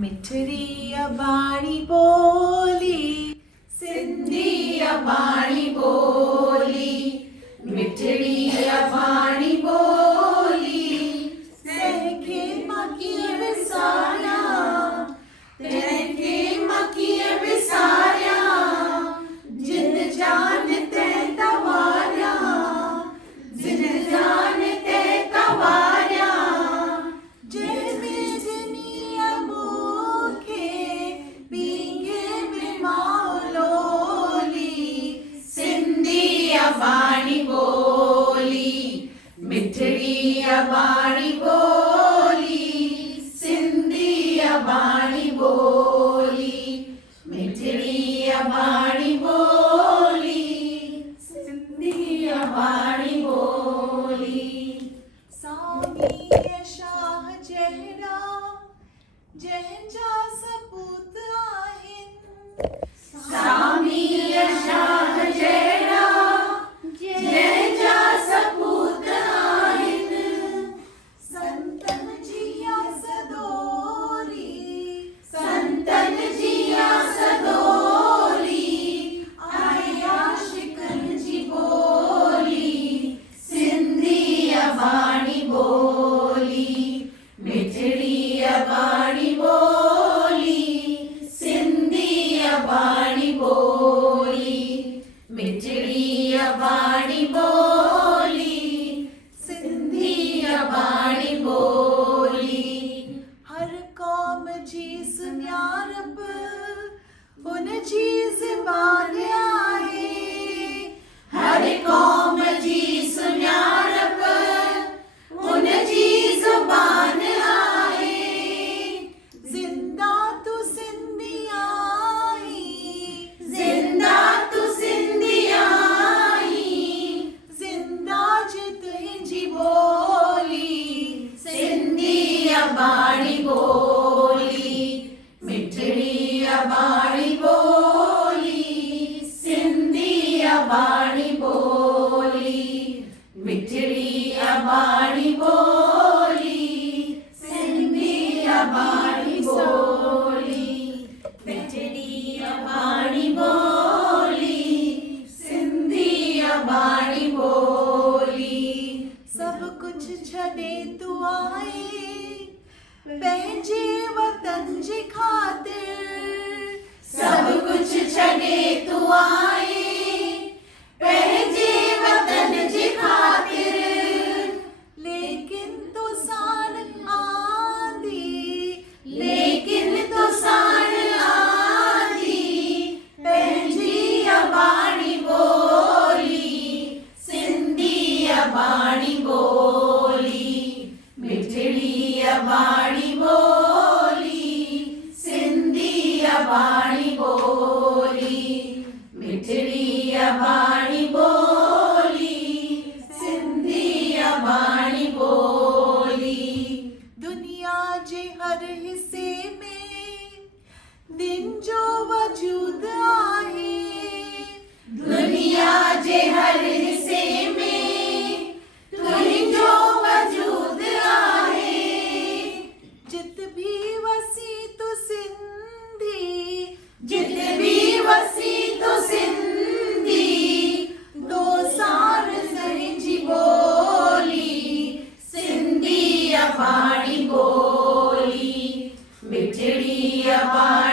मिठड़ी अबाणी बोली सिंधी अबाणी बोली, मिठड़ी अबाणी बोली, तंहिंखे मां कीअं विसारियां, तंहिंखे मां कीअं विसारियां, जिन जान ते तवारियां, जिन जान ते तवारियां, जंहिंमें जिनीअ मूंखे पींघे में मालोली सिंधी अबाणी बोली, मिठड़ी अबाणी बोली, सिंधी अबाणी बोली, मिठड़ी अबाणी बोली, सिंधी अबाणी बोली। सामीअ शाह जहिड़ा जंहिंजा सपूत आहिनि, सामीअ शाह जहिड़ा जंहिंजा सपूत आहिनि, संतन जी यासदोरी संतन जी यासदोरी, आहे आशिकन जी बोली, सिंधी अबाणी बोली, मिठड़ी अबाणी बोली, सिंधी अबाणी बोली, मिठड़ी अबाणी बोली, सिंधी अबाणी बोली। हर क़ौम जी सुञाणप उन जी ज़बान आहे, हर क़ौम जी सुञाणप उन जी ज़ुबान आहे, ज़िंदा तू सिंधी आहीं, ज़िंदा तू सिंधी आहीं, ज़िंदा जे तुंहिंजी ॿोली सिंधी अबाणी बोली, मिठड़ी अबाणी बोली, सिंधी अबाणी बोली, मिठड़ी अबाणी बोली, सिंधी अबाणी बोली, मिठड़ी अबाणी बोली, सिंधी अबाणी बोली। सब कुछ छॾे तू आई पंहिंजे वतन जे ख़ातिर, सब कुछ छॾे तू आई पंहिंजे वतन जे ख़ातिर, लेकिन तो साण आंदी, लेकिन तो साण आंदी पंहिंजी अबाणी बोली, सिंधी अबाणी बोली, मिठड़ी अबाणी बोली, सिंधी अबाणी बोली, मिठड़ी अबाणी बोली, सिंधी अबाणी बोली। दुनिया जे हर हिस्से में दिन जो वजूद आहे, दुनिया जे हर हिस्से में तुंहिंजो वजूद आहे, जित भी वसी तू सिंधी, जित भी वसी तो सिंधी, दो सार तुंहिंजी ॿोली सिंधी अबाणी बोली, मिठड़ी अबाणी